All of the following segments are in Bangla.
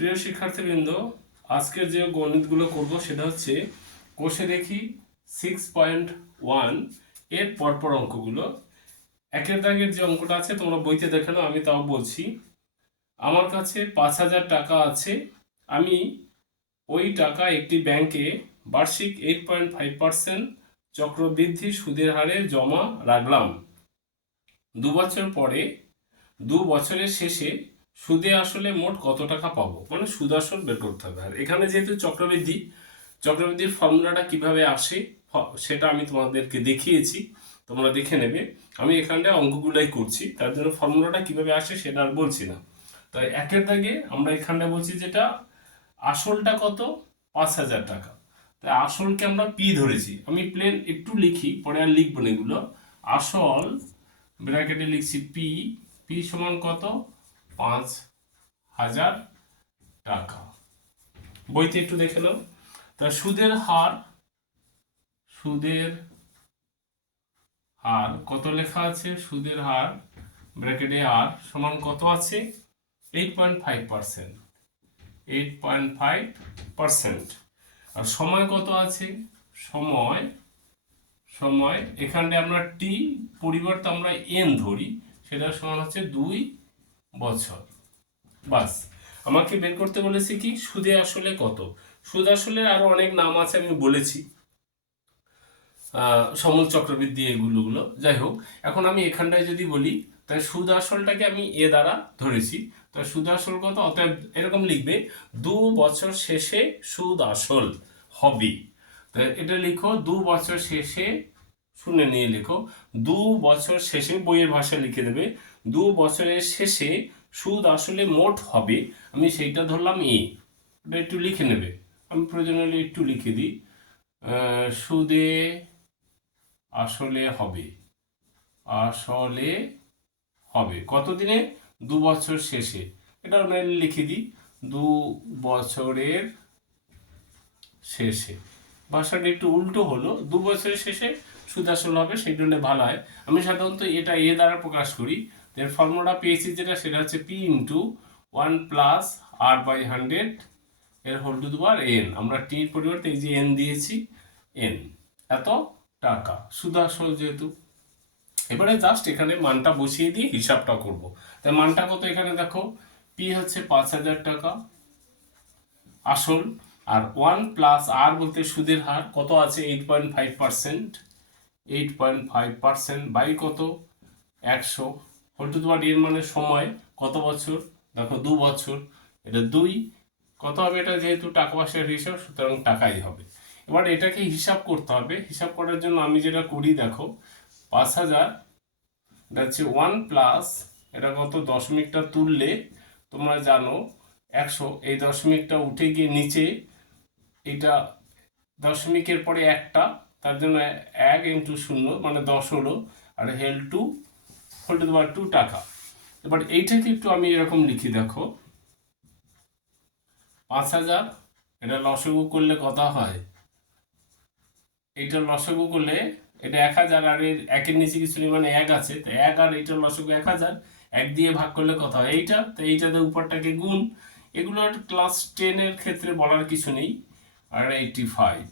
প্রিয় শিক্ষার্থীবৃন্দ, আজকের যে গণিতগুলো করব সেটা হচ্ছে কোষে দেখি সিক্স পয়েন্ট ওয়ানের পরপর অঙ্কগুলো। একের দাগের যে অঙ্কটা আছে তোমরা বইতে দেখে নাও, আমি তাও বলছি। আমার কাছে পাঁচ হাজার টাকা আছে। আমি ওই টাকা একটি ব্যাংকে বার্ষিক এইট পয়েন্ট ফাইভ পার্সেন্ট চক্রবৃদ্ধি সুদের হারে জমা রাখলাম। দু বছর পরে, দু বছরের শেষে সুদে আসলে মোট কত টাকা পাবো? মানে সুদ আসল বের করতে হবে। আর এখানে যেহেতু চক্রবৃদ্ধি, চক্রবৃদ্ধির ফর্মুলাটা কীভাবে আসে সেটা আমি তোমাদেরকে দেখিয়েছি, তোমরা দেখে নেবে। আমি এখানটায় অঙ্কগুলোই করছি, তার জন্য ফর্মুলাটা কীভাবে আসে সেটা আর বলছি না। তাই একের দাগে আমরা এখানটায় বলছি যেটা, আসলটা কত? পাঁচ হাজার টাকা। তাই আসলকে আমরা পি ধরেছি। আমি প্লেন একটু লিখি, পরে আর লিখব না এগুলো। আসল, ব্র্যাকেটে লিখছি পি পি সমান কত? পাঁচ হাজার টাকা। বইতে একটু দেখে নাও। তা সুদের হার সুদের হার, কত লেখা আছে? সুদের হার, ব্র্যাকেটে আর সমান কত আছে? Eight point five percent eight point five percent আর সময় কত আছে? সময় সময়, এখানে আমরা টি পরিবর্তে আমরা এন ধরি, সেটা সমান হচ্ছে দুই বছর। বাস, আমাকে বের করতে বলেছে কি, সুদে আসলে কত? সুদ আসলে আরও অনেক নাম আছে, আমি বলেছি। সমল চক্রবৃদ্ধি এগুলোগুলো। যাই হোক, এখন আমি এখানটায় যদি বলি তাহলে সুদ আসলটাকে আমি এ দ্বারা ধরেছি। তো সুদ আসল কত? অতএব এরকম লিখবে, দু বছর শেষে সুদ আসল হবে। তো এটা লিখো, দু বছর শেষে শুনে নিয়ে লেখো, দু বছর শেষে বইয়ের ভাষায় লিখে দেবে দু বছরের শেষে সুদ আসলে মোট হবে। আমি সেইটা ধরলাম এ ওটা একটু লিখে নেবে। আমি প্রয়োজন হলে একটু লিখে দিই। সুদে আসলে হবে। আসলে হবে। কতদিনে? দু বছর শেষে। এটা আমরা লিখে দিই। দু বছরের শেষে। ভাষাটা একটু উল্টো হলো। দু বছরের শেষে সুদ আসল হবে সেটা হলে ভালো হয়। আমি সাধারণত এটা এ দ্বারা প্রকাশ করি। এর ফর্মুলা পেয়েছি যেটা, সেটা হচ্ছে P into one plus R by hundred এর হোল টু দুবার এন আমরা টির পরিবর্তে এই যে এন দিয়েছি এন এত টাকা। সুদ যেহেতু। এবারে জাস্ট এখানে মানটা বসিয়ে দিয়ে হিসাবটা করব। তাই মানটা কত এখানে দেখো? পি হচ্ছে পাঁচ হাজার টাকা। আসল। আর ওয়ান প্লাস আর বলতে সুদের হার কত আছে? Eight point five percent eight point five percent by কত? একশো। টু তোমার এর মানে সময় কত বছর? দেখো, দু বছর। এটা দুই। কত হবে? এটা যেহেতু টাকা পয়সার হিসাব, সুতরাং টাকাই হবে। এবার এটাকে হিসাব করতে হবে। হিসাব করার জন্য আমি যেটা করি, দেখো, পাঁচ হাজার, এটা হচ্ছে ওয়ান প্লাস, এটা কত? দশমিকটা তুললে তোমরা জানো, একশো। এই দশমিকটা উঠে গিয়ে নিচে, এটা দশমিকের পরে একটা, তার জন্য এক ইন্টু শূন্য মানে দশ হলো। আর হেল টু হোল টু দেওয়ার টু টাকা। এবার এইটাকে একটু আমি এরকম লিখি, দেখো। পাঁচ হাজার, এটা লসগু করলে কত হয়। এইটা লসগু করলে, এটা এক হাজার আর এর একের নিচে কিছু মানে এক আছে। তো এক আর এইটার লসগু এক হাজার, এক দিয়ে ভাগ করলে কত হয় এইটা। তো এইটাতে উপরটাকে গুণ। এগুলো ক্লাস টেনের ক্ষেত্রে বলার কিছু নেই। আর এইটি ফাইভ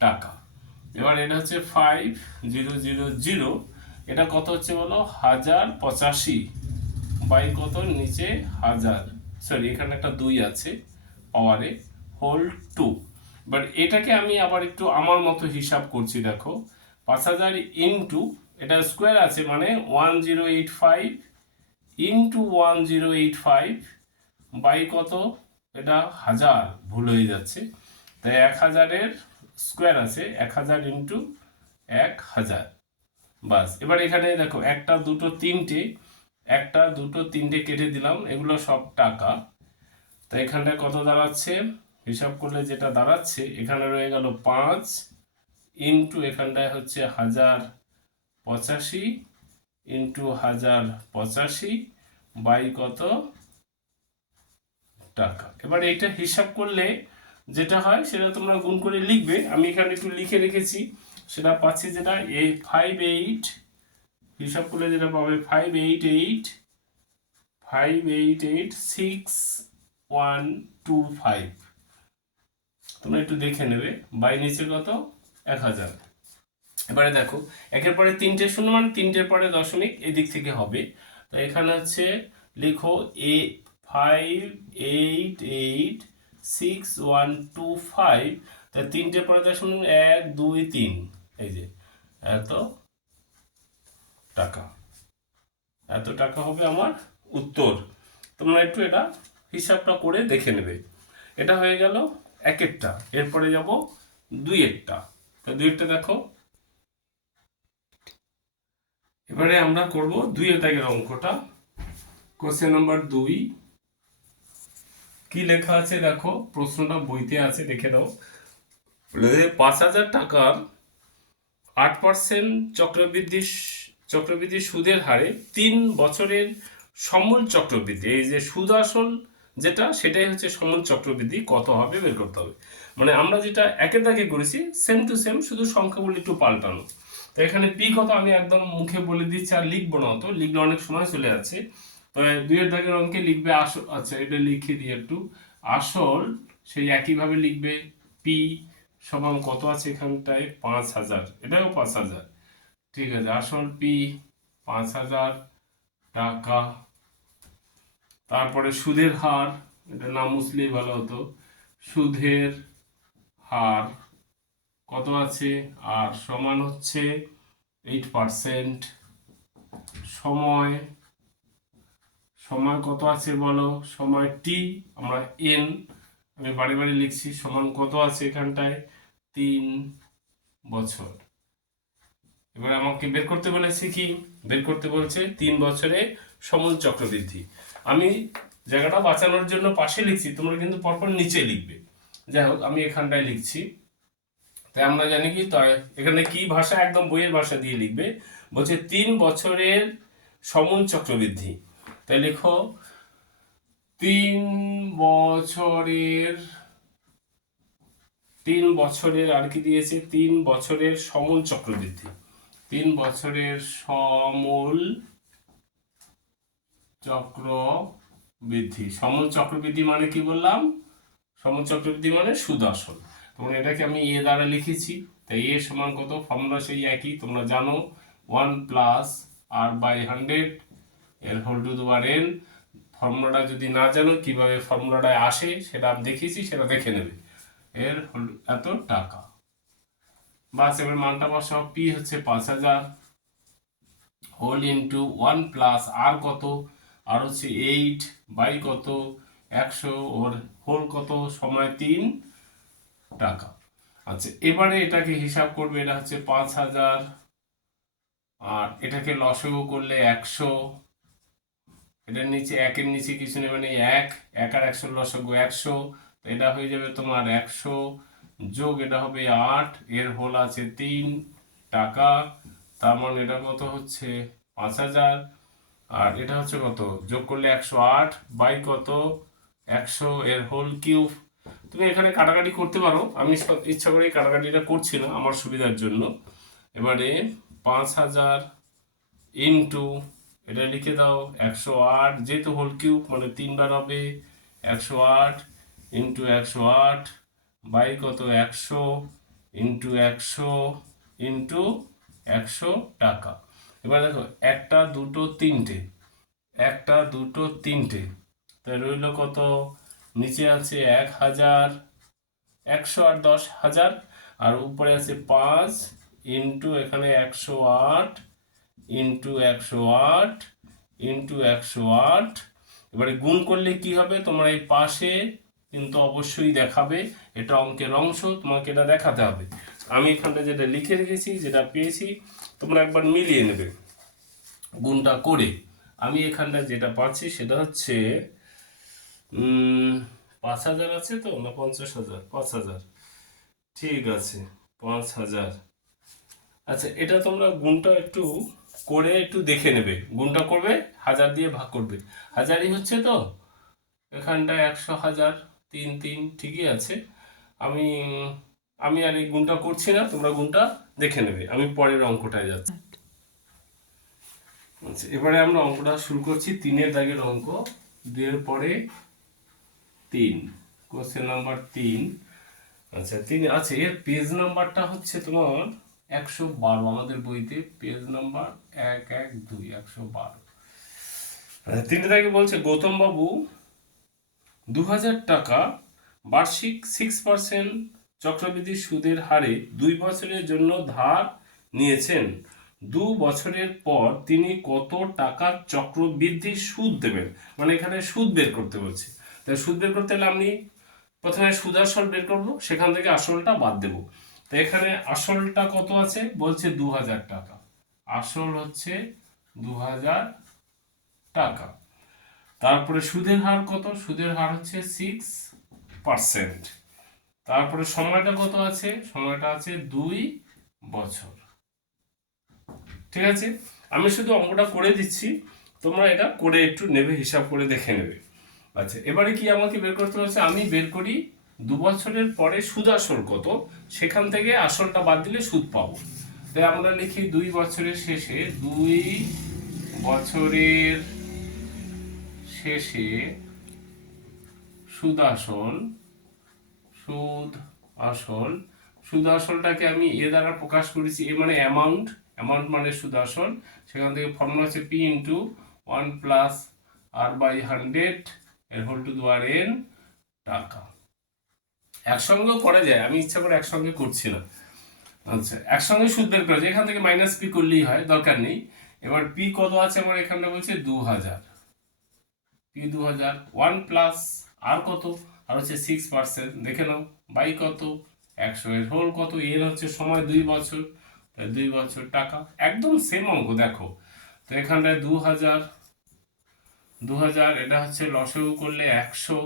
টাকা। এবার এটা হচ্ছে ফাইভ জিরো জিরো জিরো এটা কত হচ্ছে বলো? হাজার পঁচাশি বাই কত? নিচে হাজার। সরি এখানে একটা দুই আছে পাওয়ারে হোল টু বাট এটাকে আমি আবার একটু আমার মতো হিসাব করছি, দেখো। পাঁচ হাজার ইন্টু এটা স্কোয়ার আছে মানে one zero eight five into one zero eight five by কত? এটা হাজার। ভুল হয়ে যাচ্ছে। তাই এক হাজারের স্কোয়ার আছে, এক হাজার ইন্টু এক হাজার। বাস। এবার এখানে দেখো, একটা, দুটো, তিনটে, একটা, দুটো, তিনটে কেটে দিলাম, এগুলো সব টাকা। তো এখানটায় কত দাঁড়াচ্ছে? হিসাব করলে যেটা দাঁড়াচ্ছে, এখানে রয়ে গেল পাঁচ ইন্টু এখানটায় হচ্ছে হাজার পঁচাশি ইন্টু হাজার পঁচাশি বাই কত? টাকা। এবার এটা হিসাব করলে যেটা হয়, সেটা তোমরা গুণ করে লিখবে। আমি এখানে একটু লিখে রেখেছি। সেটা পাচ্ছি যেটা এই ফাইভ এইট হিসাব করলে যেটা পাবে five eight eight five eight eight six one two five তোমরা একটু দেখে নেবে, বাই নিচে কত? এক হাজার। এবারে দেখো, একের পরে তিনটে শূন্য মানে তিনটের পরে দশমিক এদিক থেকে হবে। তো এখানে হচ্ছে লিখো A five eight eight six one two five তা তিনটের পরে দশমিক এক, দুই, তিন। এই যে, এত টাকা। এত টাকা হবে আমার উত্তর। তোমরা একটু এটা হিসাবটা করে দেখে নেবে। এটা হয়ে গেল এক একটা। এরপরে যাব দুইয়েরটা তো একটা দেখো। এবারে আমরা করব দুই দাগের অঙ্কটা। কোশ্চেন নাম্বার দুই। কি লেখা আছে দেখো? প্রশ্নটা বইতে আছে, দেখে দাও পাঁচ হাজার টাকার আট পার্সেন্ট চক্রবৃদ্ধি চক্রবৃদ্ধি সুদের হারে তিন বছরের সমূল চক্রবৃদ্ধি। এই যে সুদ আসল যেটা, সেটাই হচ্ছে সমূল চক্রবৃদ্ধি, কত হবে বের করতে হবে। মানে আমরা যেটা একের দাগে করেছি সেম টু সেম শুধু সংখ্যাগুলো একটু পাল্টানো। তো এখানে পি কত আমি একদম মুখে বলে দিচ্ছি আর লিখব না অত, লিখলে অনেক সময় চলে যাচ্ছে। তো দুইয়ের দাগের অঙ্কে লিখবে আসল আচ্ছা এটা লিখে দিই একটু। আসল, সেই একইভাবে লিখবে পি সমান কত আছে এখানটায়? পাঁচ হাজার। এটাও পাঁচ হাজার। ঠিক আছে, আসল পি পাঁচ হাজার টাকা। তারপরে সুদের হার এটা নাম মুসলেই ভালো হতো। সুদের হার কত আছে? আর সমান হচ্ছে এইট পারসেন্ট সময় সময় কত আছে বলো? সময় টি আমরা এন আমি বাড়ি বাড়ি লিখছি, সমান কত আছে এখানটায়? তিন বছর। এবার আমাকে বের করতে বলেছে কি? বের করতে বলছে তিন বছরে সমল চক্রবৃদ্ধি। আমি জায়গাটা বাঁচানোর জন্য পাশে লিখছি, তোমরা কিন্তু পরপর নিচে লিখবে। যাই হোক, আমি এখানটায় লিখছি। তাই আমরা জানি কি তাই এখানে কি ভাষা? একদম বইয়ের ভাষা দিয়ে লিখবে। বলছে তিন বছরের সমন চক্রবৃদ্ধি। তাই লেখো তিন বছরের তিন বছরের আর কি দিয়েছে? তিন বছরের সমল চক্রবৃদ্ধি। তিন বছরের সমল চক্রবৃদ্ধি। সমল চক্রবৃদ্ধি মানে কি বললাম? সমল চক্রবৃদ্ধি মানে সুদ আসল তোমরা এটাকে আমি এ দ্বারা লিখেছি। তাই এ সমান কত? ফর্মুলা সেই একই। তোমরা জানো, one plus R by hundred এর হোল টু দুবার এন ফর্মুলাটা যদি না জানো, কীভাবে ফর্মুলাটায় আসে সেটা দেখিয়েছি, সেটা দেখে নেবে। এর হোল, এত টাকা। বাস, এবার মানটা বসাও। পি হচ্ছে পাঁচ হাজার। Whole into one plus R কত? আর হচ্ছে এইট বাই কত? একশো, ওর হোল কত? সময় তিন টাকা। আচ্ছা এবারে এটাকে হিসাব করবে, এটা হচ্ছে পাঁচ হাজার। আর এটাকে লসগু করলে একশো। এটার নিচে একের নিচে কিছু নেই মানে এক এক আর একশো লসগু একশো, তো এটা হয়ে যাবে তোমার একশো যোগ, এটা হবে আট, এর হোল আছে তিন টাকা, তার মানে এটা কত হচ্ছে পাঁচ হাজার, আর এটা হচ্ছে কত? যোগ করলে একশো আট, বাই কত? একশো, এর হোল কিউব। তুমি এখানে কাটাকাটি করতে পারো, আমি ইচ্ছা করে কাটাকাটিটা করছি না আমার সুবিধার জন্য। এবারে পাঁচ হাজার ইন্টু এটা লিখে দাও, একশো আট, যেহেতু হোল কিউব মানে তিনবার হবে একশো আট ইন্টু একশো আট, বাই কত একশো ইন্টু একশো ইন্টু একশো টাকা। এবার দেখো, একটা, দুটো, তিনটে। একটা, দুটো, তিনটে। তাই রইল কত? নিচে আছে এক হাজার, একশো আর দশ হাজার। আর উপরে আছে পাঁচ ইন্টু এখানে একশো আট। ইন্টু একশো আট ইন্টু একশো আট এবারে গুণ করলে কি হবে? তোমরা এই পাশে কিন্তু অবশ্যই দেখাবে। এটা অঙ্কের অংশ, তোমাকে এটা দেখাতে হবে। আমি এখানটা যেটা লিখে রেখেছি, যেটা পেয়েছি, তোমরা একবার মিলিয়ে নেবে গুণটা করে। আমি এখানটা যেটা পাচ্ছি, সেটা হচ্ছে পাঁচ হাজার আছে তো? না পঞ্চাশ হাজার? পাঁচ হাজার। ঠিক আছে, পাঁচ হাজার। আচ্ছা এটা তোমরা গুণটা একটু করে একটু দেখে নেবে। গুণটা করবে, হাজার দিয়ে ভাগ করবে। হাজারই হচ্ছে তো? এখানটায় একশো হাজার, তিন তিন, ঠিকই আছে। আমি আমি আর এই গুণটা করছি না, তোমরা গুণটা দেখে নেবে। আমি পরের অঙ্কটায় যাচ্ছি। আচ্ছা এবারে আমরা অঙ্কটা শুরু করছি তিনের দাগের অঙ্ক। দুইয়ের পরে তিন কোশ্চেন নাম্বার তিন। আচ্ছা তিন আছে। এর পেজ নাম্বারটা হচ্ছে তোমার একশো বারো আমাদের বইতে পেজ নাম্বার এক এক দুই একশো বারো। আচ্ছা, তিনটে থেকে বলছে গৌতম বাবু দু হাজার টাকা বার্ষিক সিক্স পার্সেন্ট চক্রবৃদ্ধি সুদের হারে দুই বছরের জন্য ধার নিয়েছেন। দু বছরের পর তিনি কত টাকা চক্রবৃদ্ধি সুদ দেবেন? মানে এখানে সুদ বের করতে বলছে। তাই সুদ বের করতে হলে আমি প্রথমে সুদ আসল বের করব সেখান থেকে আসলটা বাদ দেব। তো এখানে আসলটা কত আছে? বলছে দু হাজার টাকা। আসল হচ্ছে দু হাজার টাকা। তারপরে সুদের হার কত? সুদের হার হচ্ছে সিক্স পার্সেন্ট তারপরে সময়টা কত আছে? সময়টা আছে দুই বছর। ঠিক আছে? আমি শুধু অঙ্কটা করে দিচ্ছি। তোমরা এটা করে একটু নেবে, হিসাব করে দেখে নেবে। আচ্ছা এবারে কি আমাকে বের করতে হচ্ছে? আমি বের করি দু বছরের পরে সুদ আসল কত? সেখান থেকে আসলটা বাদ দিলে সুদ পাবো। তাই আমরা লিখি দুই বছরের শেষে, দুই বছরের শেষে সুদ আসল সুদ আসল সুদ আসলটাকে আমি এ দ্বারা প্রকাশ করেছি, এ মানে অ্যামাউন্ট অ্যামাউন্ট মানে সুদ আসল সেখান থেকে ফর্মুলা হচ্ছে P into one plus R by hundred এর হোল টু দুয়ার এন টাকা। একসঙ্গেও করা যায়, আমি ইচ্ছা করে একসঙ্গে করছি না। আচ্ছা একসঙ্গে সুদ বের করা যায়, এখান থেকে মাইনাস পি করলেই হয়, দরকার নেই। এবার পি কত আছে আমার এখানটা বলছে দু হাজার পি দু হাজার ওয়ান প্লাস আর কত? আর হচ্ছে সিক্স পার্সেন্ট দেখে নাও বাই কত? একশো, এর হোল কত? এর হচ্ছে সময় দুই বছর। দুই বছর টাকা, একদম সেম অঙ্ক, দেখো। তো এখানটায় দু হাজার দু হাজার এটা হচ্ছে লসগু করলে একশো।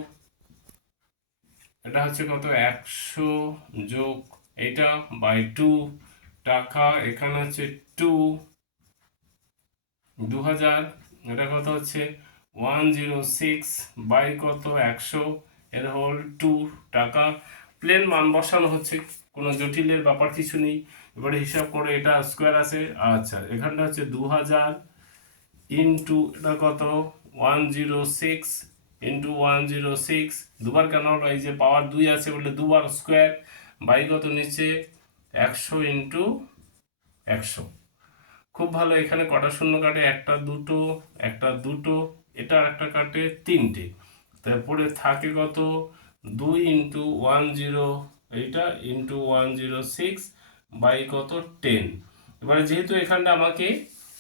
এটা হচ্ছে কত? একশো যোগ এটা বাই টু টাকা, এখানে হচ্ছে টু দু হাজার এটা কত হচ্ছে? ওয়ান জিরো সিক্স বাই কত? একশো, এর হোল টু টাকা। প্লেন মান বসানো হচ্ছে, কোনো জটিলের ব্যাপার কিছু নেই। এবারে হিসাব করে এটা স্কোয়ার আছে। আচ্ছা এখানটা হচ্ছে দু হাজার ইন্টু এটা কত? One zero six into one zero six, দুবার কেন এই যে পাওয়ার দুই আছে বলে দুবার স্কোয়ার, বাই কত নিচে একশো ইন্টু একশো। খুব ভালো, এখানে কটা শূন্য কাটে? একটা, দুটো একটা, দুটো, এটা একটা কাটে তিনটে। তারপরে থাকে কত? দুই ইন্টু ওয়ান জিরো, এইটা into one zero six, by কত? টেন। এবারে যেহেতু এখানটা আমাকে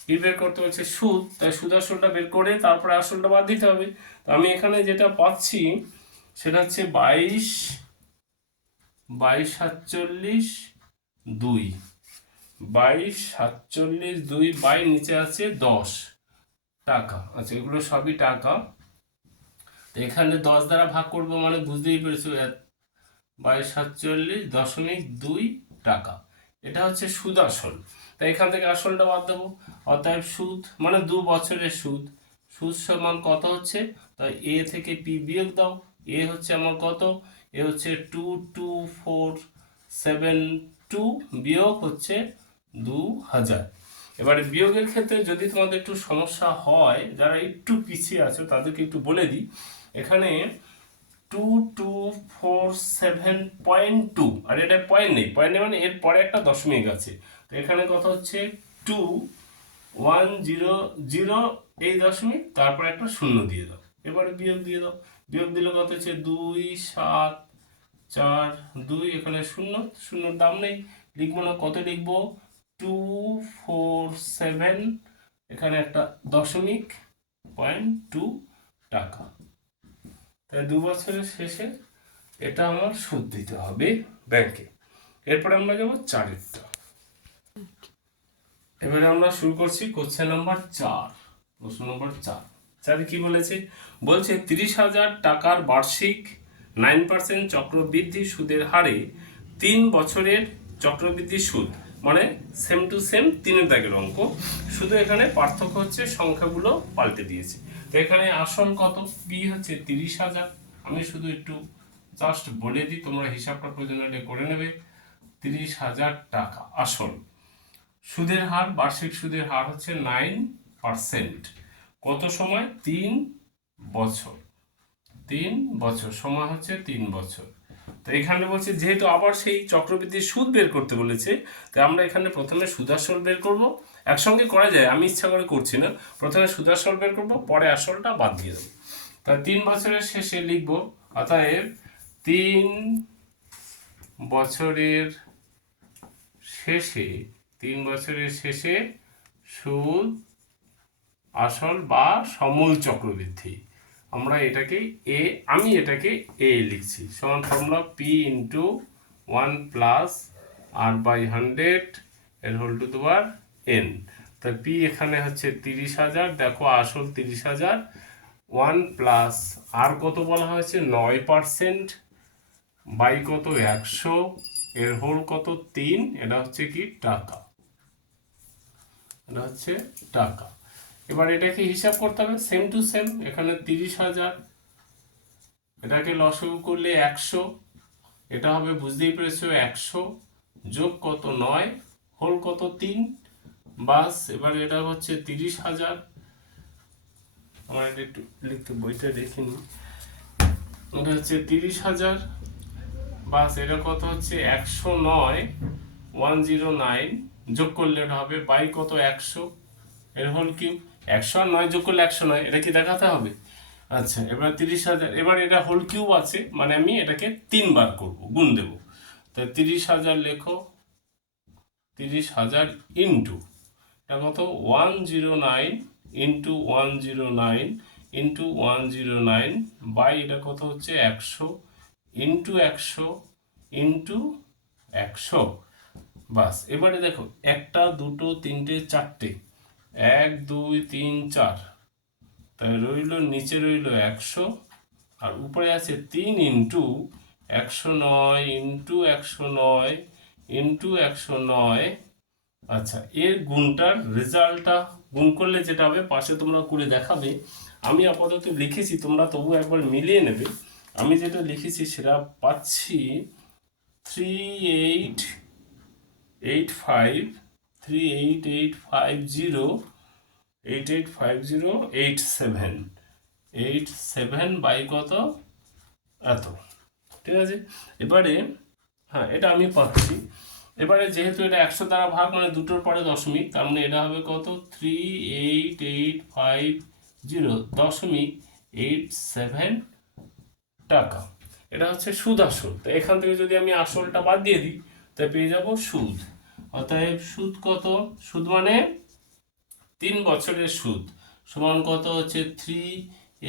কি বের করতে হচ্ছে? সুদ। তাই সুদ আসলটা বের করে তারপরে আসলটা বাদ দিতে হবে। আমি এখানে যেটা পাচ্ছি, সেটা হচ্ছে বাইশ বাইশ সাতচল্লিশ দুই। বাইশ সাতচল্লিশ দুই বাই নিচে আছে দশ। টাকা। আচ্ছা এগুলো সবই টাকা। তো এখানে দশ দ্বারা ভাগ করব মানে বুঝতেই পেরেছ বাইশ সাতচল্লিশ দশমিক দুই টাকা। এটা হচ্ছে সুদ আসল। তাই এখান থেকে আসলটা বাদ দেবো। অতএব সুদ মানে দু বছরের সুদ। সুদ সমান কত হচ্ছে? তাই এ থেকে পি বিয়োগ দাও। এ হচ্ছে আমার কত? এ হচ্ছে two two four seven two বিয়োগ হচ্ছে দু হাজার। এবারে বিয়োগের ক্ষেত্রে যদি তোমাদের একটু সমস্যা হয়, যারা একটু পিছিয়ে আছো, তাদেরকে একটু বলে দিই। এখানে two two four seven point two আর এটা পয়েন্ট নেই। পয়েন্ট নেই মানে এর পরে একটা দশমিক আছে। তো এখানে কত হচ্ছে টু ওয়ান জিরো জিরো এই দশমিক, তারপরে একটা শূন্য দিয়ে দাও। এবারে বিয়োগ দিয়ে দাও। বিয়োগ দিলে কত হচ্ছে? দুই, সাত, চার, দুই। এখানে শূন্য, শূন্যর দাম নেই। লিখব না কত লিখব? Two, four, seven. এখানে একটা দশমিক, পয়েন্ট টু টাকা। তাই দু বছরের শেষে এটা আমার সুদ দিতে হবে ব্যাংকে। এরপরে আমরা যাব চারেরটা। এবারে আমরা শুরু করছি কোশ্চেন নাম্বার চার, প্রশ্ন নম্বর চার। চারে কি বলেছে? বলছে, তিরিশ হাজার টাকার বার্ষিক নাইন পার্সেন্ট চক্রবৃদ্ধি সুদের হারে তিন বছরের চক্রবৃদ্ধি সুদ। মানে সেম টু সেম তিনের দাগের অঙ্ক। শুধু এখানে পার্থক্য হচ্ছে, সংখ্যাগুলো পাল্টে দিয়েছে। তো এখানে আসল কত? পি হচ্ছে তিরিশ হাজার। আমি শুধু একটু জাস্ট বলে দিই, তোমরা হিসাবটা প্রয়োজন করে নেবে। তিরিশ হাজার টাকা আসল সুদের হার, বার্ষিক সুদের হার হচ্ছে নাইন পার্সেন্ট কত সময়? তিন বছর। তিন বছর। সময় হচ্ছে তিন বছর। তো এখানে বলছে, যেহেতু আবার সেই চক্রবৃদ্ধির সুদ বের করতে বলেছে, তাই আমরা এখানে প্রথমে সুদাসল বের করব। একসঙ্গে করা যায়, আমি ইচ্ছা করে করছি না। প্রথমে সুদাসল বের করব, পরে আসলটা বাদ দিয়ে দেবো। তা তিন বছরের শেষে লিখব, অতএব তিন বছরের শেষে, তিন বছরের শেষে সুদ আসল বা সমূল চক্রবৃদ্ধি। আমরা এটাকে এ আমি এটাকে এ লিখছি। সমান formula P into one plus R by hundred এর হোল টু দেওয়ার এন তা পি এখানে হচ্ছে তিরিশ হাজার, দেখো আসল তিরিশ হাজার। ওয়ান প্লাস আর কত বলা হয়েছে? নয় পার্সেন্ট বাই কত? একশো। এর হোল কত? তিন। এটা হচ্ছে কি? টাকা। এটা হচ্ছে টাকা। এবার এটাকে হিসাব করতে হবে সেম টু সেম এখানে তিরিশ হাজার। এটাকে লসগু করলে একশো, এটা হবে বুঝতেই পেরেছ একশো, যোগ কত নয় হোল কত তিন, বাস, এবার এটা হচ্ছে তিরিশ হাজার। আমার এটা একটু লিখতে বইটা দেখিনি এটা হচ্ছে তিরিশ হাজার, বাস, এটা কত হচ্ছে একশো নয় ওয়ান জিরো নাইন যোগ করলে এটা হবে বাই কত একশো, এর হোল কিউব একশো আর নয় যোগ করলে একশো নয়, এটা কি দেখাতে হবে? আচ্ছা এবার তিরিশ হাজার, এবার এটা হোল কিউব আছে মানে আমি এটাকে তিনবার করব, গুণ দেব। তা তিরিশ হাজার লেখো, তিরিশ হাজার ইন্টু এটা কত one zero nine into one zero nine into one zero nine by এটা কত হচ্ছে একশো ইন্টু একশো ইন্টু একশো। বাস, এবারে দেখো, একটা, দুটো, তিনটে, চারটে এক, দুই, তিন, চার। তাই রইল, নিচে রইল একশো, আর উপরে আছে তিন ইন্টু একশো নয় ইন্টু একশো নয় ইন্টু একশো নয়। আচ্ছা এর গুণটার রেজাল্টটা গুণ করলে যেটা হবে, পাশে তোমরা করে দেখাবে। আমি আপাতত লিখেছি, তোমরা তবু একবার মিলিয়ে নেবে। আমি যেটা লিখেছি সেটা পাচ্ছি three eight eight five three eight eight five zero eight eight five zero eight seven eight seven by কত? এত। ঠিক আছে? এবারে হ্যাঁ এটা আমি পাচ্ছি। এবারে যেহেতু এটা একশো দ্বারা ভাগ মানে দুটোর পরে দশমিক, তার মানে এটা হবে কত? Three eight eight five zero দশমিক এইট সেভেন টাকা। এটা হচ্ছে সুদ আসল। তো এখান থেকে যদি আমি আসলটা বাদ দিয়ে দিই তাই পেয়ে যাব সুদ। অতএব সুদ কত? সুদ মানে তিন বছরের সুদ। সমান কত হচ্ছে? Three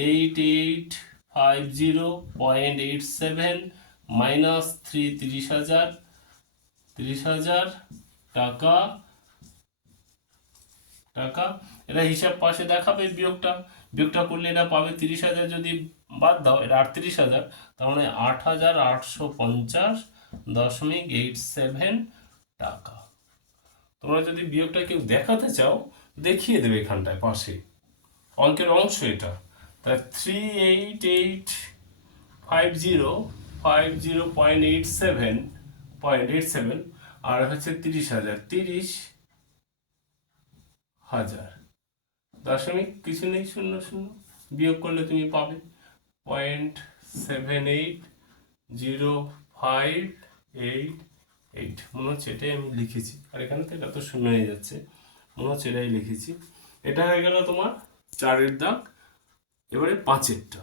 eight eight five zero point eight seven minus three তিরিশ হাজার। তিরিশ হাজার টাকা। টাকা। এটা হিসাব পাশে দেখাবে বিয়োগটা। বিয়োগটা করলে এটা পাবে তিরিশ হাজার। যদি বাদ দাও, এটা আটত্রিশ হাজার, তার মানে আট হাজার আটশো পঞ্চাশ দশমিক এইট সেভেন টাকা। তোমরা যদি বিয়োগটা কেউ দেখাতে চাও, দেখিয়ে দেবে এখানটায় পাশে। অঙ্কের অংশ এটা। তা three eight eight five zero five zero point eight seven point eight seven আর হচ্ছে তিরিশ হাজার তিরিশ হাজার। দশমিক কিছু নেই, শূন্য শূন্য। বিয়োগ করলে তুমি পাবে point seven eight zero five eight eight মনে হচ্ছে এটাই আমি লিখেছি। আর এখানে তো এটা তো শূন্য হয়ে যাচ্ছে। মনে হচ্ছে এটাই লিখেছি। এটা হয়ে গেল তোমার চারের দাগ, এবারে পাঁচেরটা।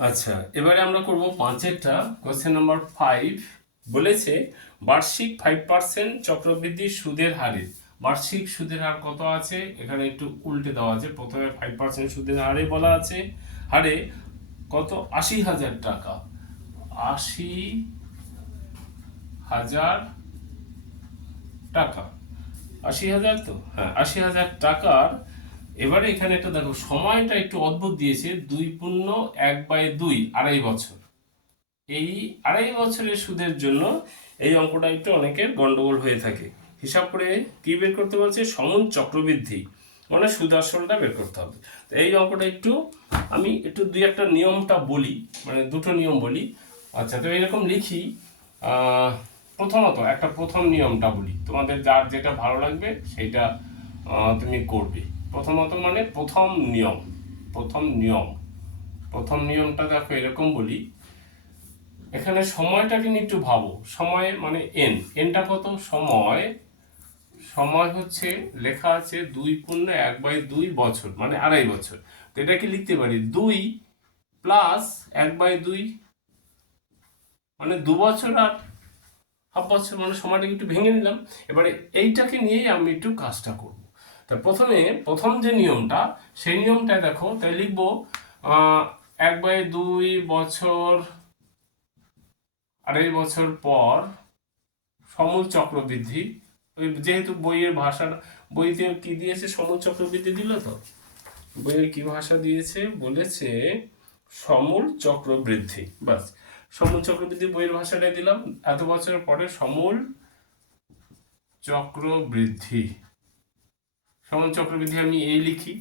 আচ্ছা এবারে আমরা করব পাঁচেরটা। কোশ্চেন নাম্বার ফাইভ বলেছে, বার্ষিক ফাইভ পার্সেন্ট চক্রবৃদ্ধি সুদের হারে বার্ষিক সুদের হার কত আছে? এখানে একটু উল্টে দেওয়া আছে। প্রথমে ফাইভ পার্সেন্ট সুদের হারে বলা আছে। হারে কত? আশি হাজার টাকা। আশি হাজার টাকা। আশি হাজার তো? হ্যাঁ। আশি হাজার টাকার। এবারে এখানে একটা দেখো সময়টা একটু অদ্ভুত দিয়েছে দুই পূর্ণ এক বাই দুই আড়াই বছর। এই আড়াই বছরের সুদের জন্য এই অঙ্কটা একটু অনেকের গন্ডগোল হয়ে থাকে। হিসাব করে কি বের করতে বলছে? সমন চক্রবৃদ্ধি। মানে সুদ আসলটা বের করতে হবে। তো এই অঙ্কটা একটু আমি একটু দুই একটা নিয়মটা বলি মানে দুটো নিয়ম বলি। আচ্ছা তো এরকম লিখি প্রথমত একটা প্রথম নিয়মটা বলি। তোমাদের যার যেটা ভালো লাগবে আহ, তুমি করবে। প্রথমত মানে প্রথম নিয়ম প্রথম নিয়ম। প্রথম নিয়মটা দেখো এরকম বলি। এখানে সময়টাকে নিয়ে একটু ভাবো। সময় মানে এন এনটা কত? সময় সময় হচ্ছে লেখা আছে দুই পূর্ণ এক বাই দুই বছর মানে আড়াই বছর। তো এটাকে লিখতে পারি? দুই প্লাস এক বাই দুই মানে দু বছর আর হাফ বছর মানে সময়টাকে একটু ভেঙে নিলাম। এবারে এইটাকে নিয়েই আমি একটু কাজটা করব। তা প্রথমে, প্রথম যে নিয়মটা, সেই নিয়মটা দেখো, তাই লিখব এক বাই দুই বছর আড়াই বছর পর সমূল চক্রবৃদ্ধি। ওই যেহেতু বইয়ের ভাষার বইতে কি দিয়েছে? সমূল চক্রবৃদ্ধি দিল তো? বইয়ের কি ভাষা দিয়েছে? বলেছে সমূল চক্রবৃদ্ধি বাস সমূল চক্রবৃদ্ধি বইয়ের ভাষাটা দিলাম। এত বছর পরে সমূল চক্রবৃদ্ধি। সমূল চক্রবৃদ্ধি আমি এ লিখি,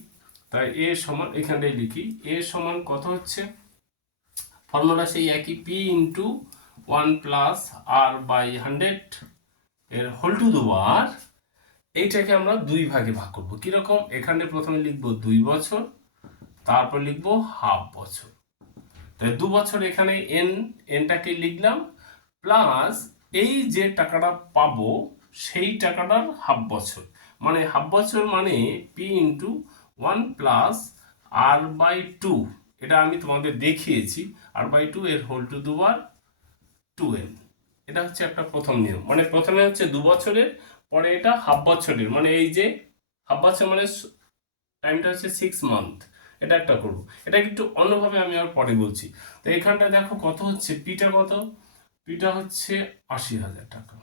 তাই এ সমান এখানটায় লিখি। এ সমান কত হচ্ছে? ফর্মুলা সেই একই, P into one plus R by hundred এর হোল টু দু বার এইটাকে আমরা দুই ভাগে ভাগ করব। কীরকম? এখানে প্রথমে লিখব দুই বছর, তারপর লিখব হাফ বছর। তাই দু বছর এখানে এন এনটাকে লিখলাম প্লাস এই যে টাকাটা পাবো, সেই টাকাটার হাফ বছর। মানে হাফ বছর মানে P into one plus R by two এটা আমি তোমাদের দেখিয়েছি আর বাই টু এর হোল টু দুবার টু এন এটা হচ্ছে একটা প্রথম নিয়ম। মানে প্রথমে হচ্ছে দু বছরের, পরে এটা হাফ বছরের। মানে এই যে হাফ বছর মানে টাইমটা হচ্ছে সিক্স মান্থ এটা একটা করব এটা একটু অন্যভাবে আমি আর পরে বলছি। তো এখানটা দেখো কত হচ্ছে? পিটা কত? পিটা হচ্ছে আশি হাজার টাকা।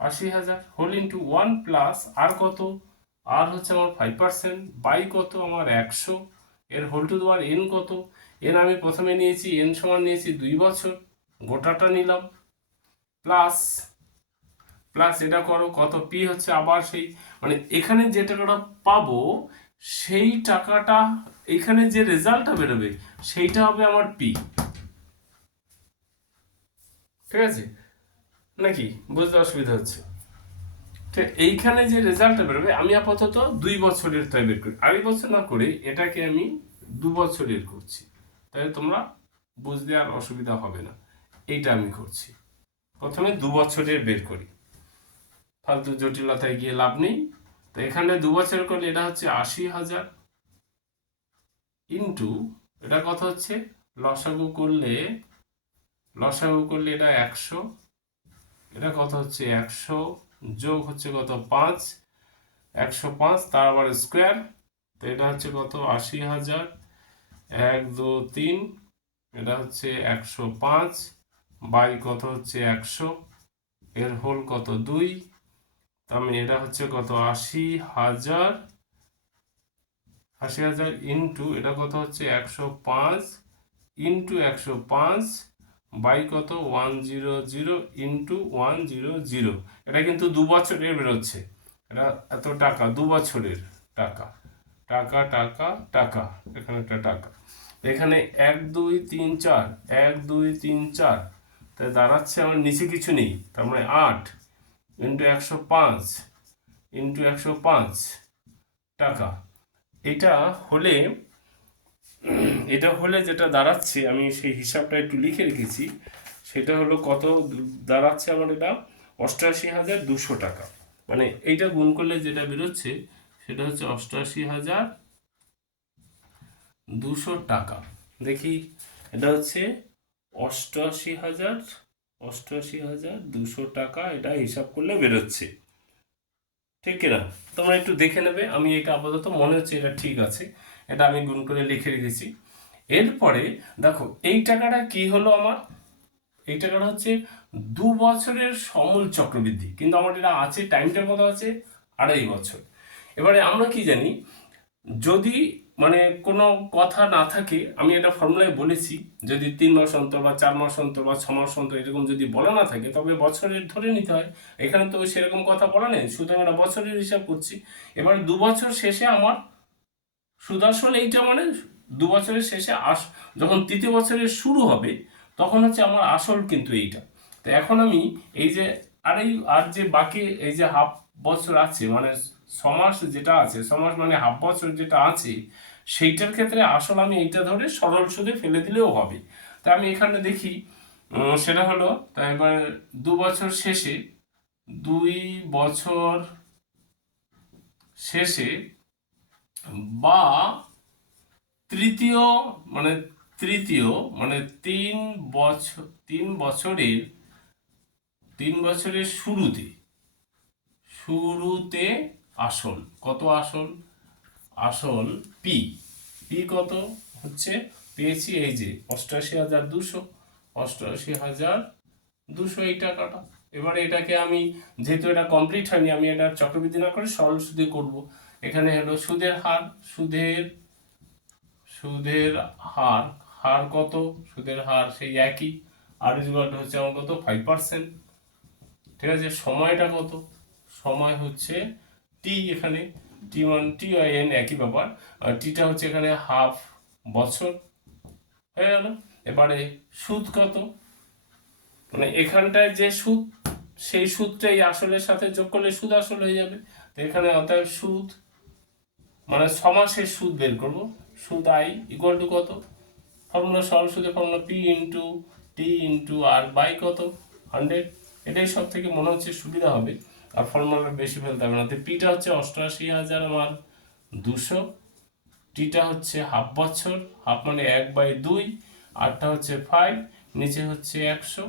আশি হাজার whole into one plus R কত? আর হচ্ছে আমার ফাইভ পার্সেন্ট বাই কত? আমার একশো। এর হোল টু দেওয়ার এন কত? এন আমি প্রথমে নিয়েছি এন সমান নিয়েছি দুই বছর। গোটাটা নিলাম। প্লাস প্লাস এটা করো, কত? পি হচ্ছে আবার সেই মানে এখানে যে টাকাটা পাবো সেই টাকাটা এখানে যে রেজাল্টটা বেরোবে, সেইটা হবে আমার পি ঠিক আছে? নাকি? বুঝতে অসুবিধা হচ্ছে। ঠিক এইখানে যে রেজাল্টটা বেরোবে, আমি আপাতত দুই বছরের তাই বের করি। আড়াই বছর না করে এটাকে আমি দু বছরের করছি। তাহলে তোমরা বুঝতে আর অসুবিধা হবে না। এইটা আমি করছি। প্রথমে দু বছরের বের করি। ফালতু জটিলতায় গিয়ে লাভ নেই। তো এখানে দু বছর করলে এটা হচ্ছে আশি হাজার ইন্টু এটা কত হচ্ছে? লসাগু করলে লসাগু করলে এটা একশো, এটা কত হচ্ছে? একশো যোগ হচ্ছে কত? পাঁচ, একশো পাঁচ তারপরে স্কোয়ার তো এটা হচ্ছে কত? আশি হাজার, এক, দু, তিন, এটা হচ্ছে একশো পাঁচ, বাই কত হচ্ছে? একশো, এর হোল কত? দুই তার মানে এটা হচ্ছে কত? আশি হাজার আশি হাজার ইন্টু এটা কত হচ্ছে? একশো পাঁচ ইন্টু একশো পাঁচ বাই কত? One zero zero into one zero zero এটা কিন্তু দু বছরের বেরোচ্ছে। এটা এত টাকা, দু বছরের টাকা। টাকা টাকা টাকা। এখানে একটা টাকা। এখানে এক, দুই, তিন, চার। এক, দুই, তিন, চার। তাই দাঁড়াচ্ছে, আমার নিচে কিছু নেই। তার মানে আট। ইন্টু একশো পাঁচ, ইন্টু একশো পাঁচ টাকা। এটা হলে এটা হলে যেটা দাঁড়াচ্ছে, আমি সেই হিসাবটা একটু লিখে রেখেছি, সেটা হলো কত দাঁড়াচ্ছে আমার এটা? অষ্টআশি হাজার দুশো টাকা। মানে এইটা গুণ করলে যেটা বেরোচ্ছে, সেটা হচ্ছে অষ্টআশি হাজার দুশো টাকা। দেখি, এটা হচ্ছে অষ্টআশি হাজার অষ্টআশি হাজার দুশো টাকা এটা হিসাব করলে বেরোচ্ছে। ঠিক কিনা? তোমরা একটু দেখে নেবে, আমি এটা আপাতত মনে হচ্ছে এটা ঠিক আছে, এটা আমি গুণ করে লিখে রেখেছি। এরপরে দেখো, এই টাকাটা কি হলো আমার? এই টাকাটা হচ্ছে দু বছরের সমূল চক্রবৃদ্ধি, কিন্তু আমার এটা আছে টাইমটা কত আছে, আড়াই বছর। এবারে আমরা কি জানি, যদি মানে কোনো কথা না থাকে, আমি এটা ফর্মুলায় বলেছি, যদি তিন মাস অন্তর বা চার মাস অন্তর বা ছ মাস অন্তর এরকম যদি বলা না থাকে, তবে বছরের ধরে নিতে হয়। এখানে তো সেরকম কথা বলা নেই, সুতরাং আমরা বছরের হিসাব করছি। এবার দু বছর শেষে আমার সুদর্শন এইটা মানে দু বছরের শেষে আস, যখন তৃতীয় বছরের শুরু হবে, তখন হচ্ছে আমার আসল কিন্তু এইটা। তো এখন আমি এই যে আর এই, আর যে বাকি এই যে হাফ বছর আছে মানে ছমাস যেটা আছে ছমাস মানে হাফ বছর যেটা আছে সেইটার ক্ষেত্রে আসল আমি এইটা ধরে সরল সুদে ফেলে দিলেও হবে। তা আমি এখানে দেখি সেটা হলো, তা এবার দু বছর শেষে, দুই বছর শেষে বা তৃতীয় মানে তৃতীয় মানে তিন বছর তিন বছরের তিন বছরের শুরুতে শুরুতে আসল। কত আসল? আসল পি পি কত? হচ্ছে পেয়েছি এই যে অষ্টআশি হাজার দুশো। অষ্টআশি হাজার দুশো এই টাকাটা। এবারে এটাকে আমি যেহেতু এটা কমপ্লিট হয়নি, আমি এটা চক্রবৃদ্ধি না করে সরল সুদে করব। এখানে হলো সুদের হার, সুদের সুদের হার হার কত? সুদের হার সেই একই। আর হচ্ছে আমার কত? ফাইভ পার্সেন্ট ঠিক আছে? সময়টা কত? সময় হচ্ছে টি এখানে। T one T I N একই ব্যাপার। আর টিটা হচ্ছে এখানে হাফ বছর। হয়ে গেল। এবারে সুদ কত? মানে এখানটায় যে সুদ, সেই সুদটাই আসলের সাথে যোগ করলে সুদ আসল হয়ে যাবে। তো এখানে অতএব সুদ মানে ছ মাসের সুদ বের করব। সুদ আই ইকুয়াল টু কত? ফর্মুলা সরল সুদের formula P into T into R by কত? হান্ড্রেড এটাই সব থেকে মনে হচ্ছে সুবিধা হবে। আর ফর্মুলাটা বেশি ফেলতে হবে না। তো পিটা হচ্ছে অষ্টআশি হাজার আমার দুশো। টিটা হচ্ছে হাফ বছর, হাফ মানে এক বাই দুই আরটা হচ্ছে ফাইভ, নিচে হচ্ছে একশো।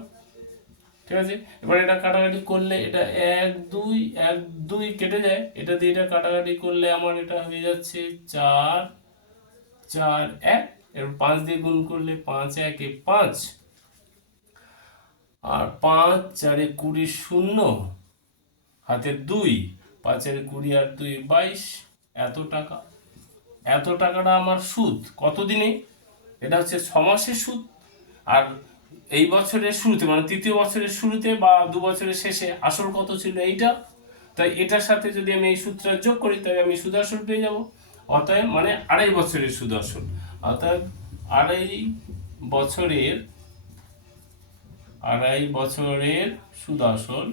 ঠিক আছে? এবার এটা কাটাকাটি করলে এটা এক দুই এক দুই কেটে যায়। এটা দিয়ে এটা কাটাকাটি করলে আমার এটা হয়ে যাচ্ছে চার চার এক। এবার পাঁচ দিয়ে গুণ করলে পাঁচ একে পাঁচ। আর পাঁচ চারে কুড়ি শূন্য। হাতে দুই, পাঁচের কুড়ি আর দুই বাইশ, এত টাকা। এত টাকাটা আমার সুদ। কতদিনে? এটা হচ্ছে ছ মাসের সুদ। আর এই বছরের শুরুতে মানে তৃতীয় বছরের শুরুতে বা দু বছরের শেষে আসল কত ছিল এইটা? তাই এটার সাথে যদি আমি এই সূত্রটা যোগ করি তাই আমি সুদ আসল পেয়ে যাব। অতএব মানে আড়াই বছরের সুদ আসল অতএব, আড়াই বছরের আড়াই বছরের সুদ আসল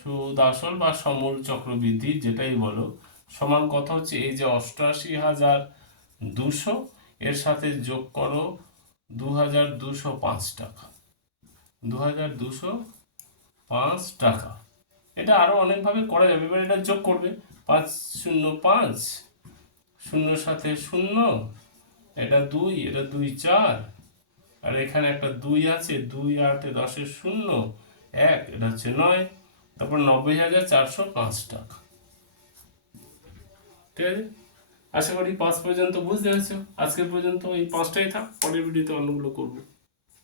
সুদ আসল বা সমূল চক্রবৃদ্ধি যেটাই বলো, সমান কত হচ্ছে এই যে অষ্টআশি হাজার দুশো, এর সাথে যোগ করো দু হাজার দুশো পাঁচ টাকা। দু হাজার দুশো পাঁচ টাকা। এটা আরও অনেকভাবে করা যাবে, এবার এটা যোগ করবে। পাঁচ শূন্য পাঁচ, শূন্যর সাথে শূন্য, এটা দুই এটা দুই চার, আর এখানে একটা দুই আছে, দুই আটে দশের শূন্য, এক, এটা হচ্ছে নয়। তারপর নব্বই হাজার চারশো পাঁচ টাকা। ঠিক আছে? আশা করি পাঁচ পর্যন্ত বুঝতে পারছ। আজকের পর্যন্ত এই পাঁচটাই থাক, পরের ভিডিওতে অন্যগুলো করব।